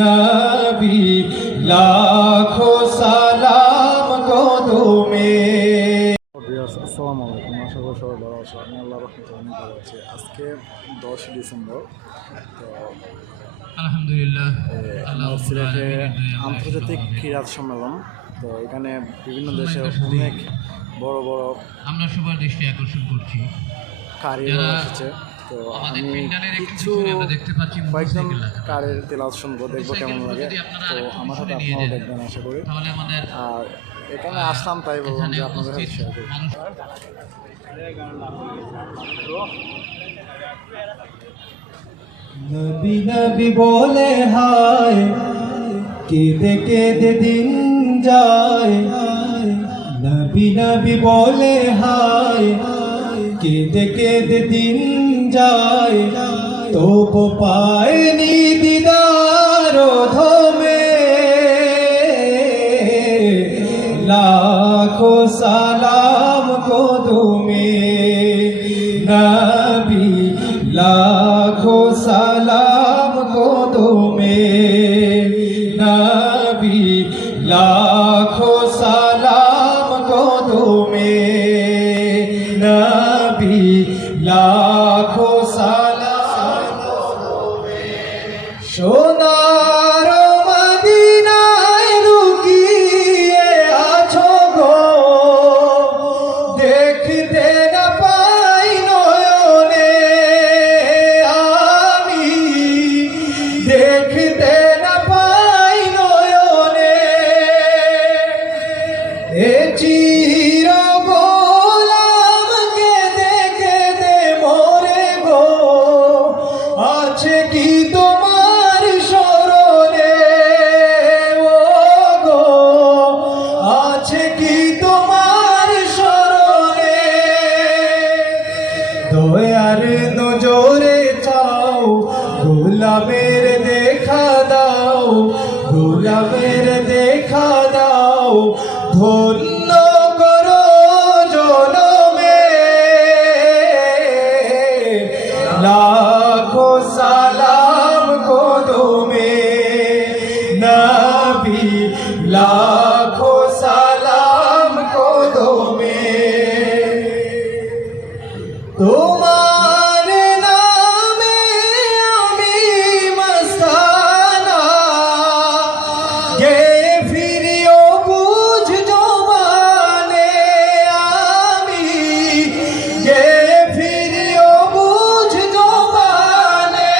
নবী লাখো সালাম কদমে। আসসালামু আলাইকুম, আশা করি সবাই ভালো আছে। আমি আল্লাহর রহমতে অনেক ভালো আছি। আজকে 10 ডিসেম্বর, তো আলহামদুলিল্লাহ আমাদের সিলেটে আন্তর্জাতিক ক্রীড়া সম্মেলন। তো এখানে বিভিন্ন দেশের অনেক বড় বড় আমরা সবার দৃষ্টি আকর্ষণ করছি কারিগর এসেছে। তো আমি কিছু কয়েকজন কারের তেলাওয়াত শুনবো, দেখবো কেমন লাগে। তো আমার সাথে আপনারাও দেখবেন আশা করি। আর এখানে আসলাম তাই বললাম যে আপনাদের সাথে শেয়ার করি। নবী নবী বলে হায়, কেঁদে কেঁদে দিন যায়। নবী নবী বলে হায়, কেঁদে কেঁদে দিন যায়। তবু পায়নি দিদার ধমে, লাখো সালাম কদমে। নবী লাখো সালাম কদমে। নবী লাখো সালাম কদমে। নবী লাখো সালাম কদমে। সোনার মদিনায় লুকিয়ে আছো গো, দেখতে না পাই নয়নে আমি, দেখতে না পাই নয়নে। এ চির গোলামকে দেখে দে মোরে গো, আছে কি তোমার স্মরণে ও গো, আছে কি তোমার স্মরণে। দয়ার নজরে চাও, গোলামের দেখা দাও, গোলামের দেখা দাও। ধন্য করো জনমে, লাখো সালাম কদমে। নবী লাখো সালাম কদমে। তোমার নামে আমি মস্তানা, গেয়ে ফিরিও বুঝ জবানে আমি, গেয়ে ফিরিও বুঝ জবানে।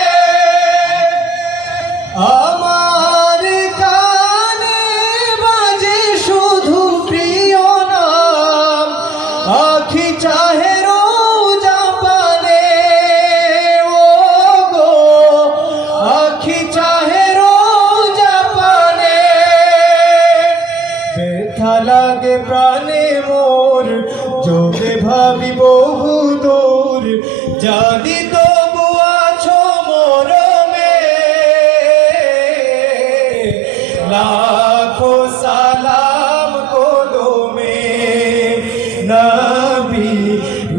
আমার কানে বাজে শুধু প্রিয় নাম, আখি চাহে রোজা পানে ও গো, আখি চাহে রোজা পানে। ব্যথা লাগে প্রাণে মোর, যোগে ভাবি বহু দূর, জানি তবু আছো মরমে। লাখো সালাম কদমে। নবী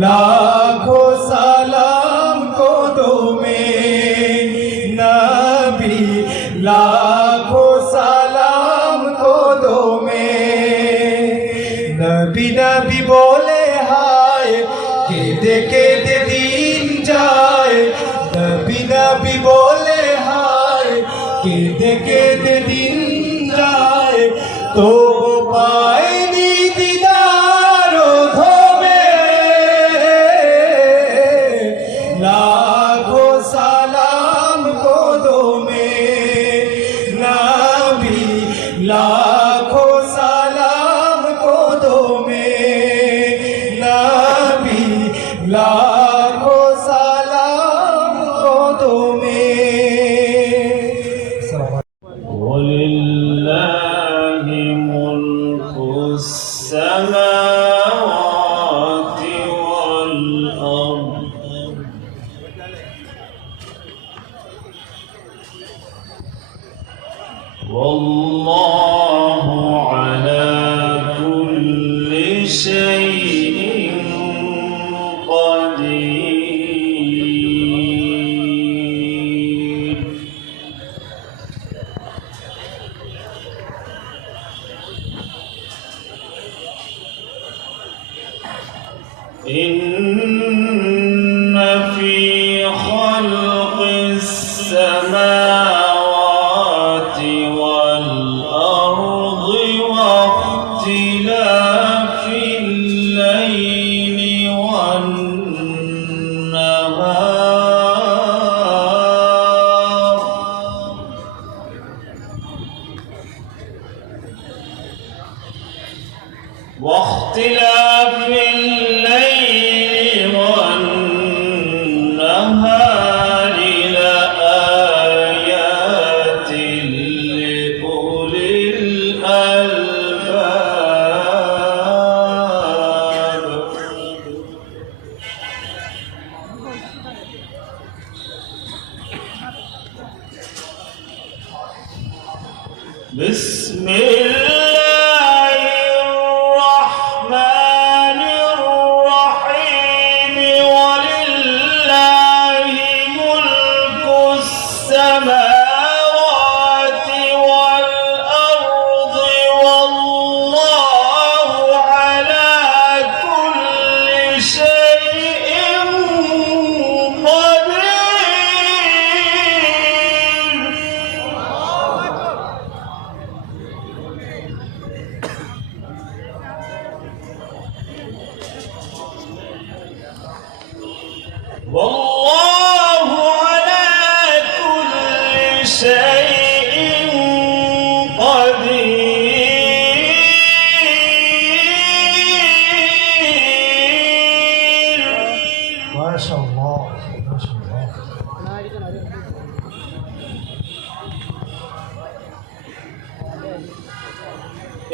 লাখো সালাম কদমে। নবী লাখো সালাম কদমে। নবী নবী বলে হায়, কেঁদে কেঁদে দিন যায়। নবী নবী বলে হায়, কেঁদে কেঁদে দিন যায়। তবু পায়নি দিদার ধমে, লাখো সালাম কদমে। নবী লাখো সালাম কদমে। নবী লাখো সালাম কদমে। ولله ملك السماوات والأرض والله على كل شيء قدير بسم الله الرحمن الرحيم ولله ملك السماوات والأرض والله على كل شيء والله على كل شيء قدير ما شاء الله ما شاء الله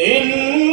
إن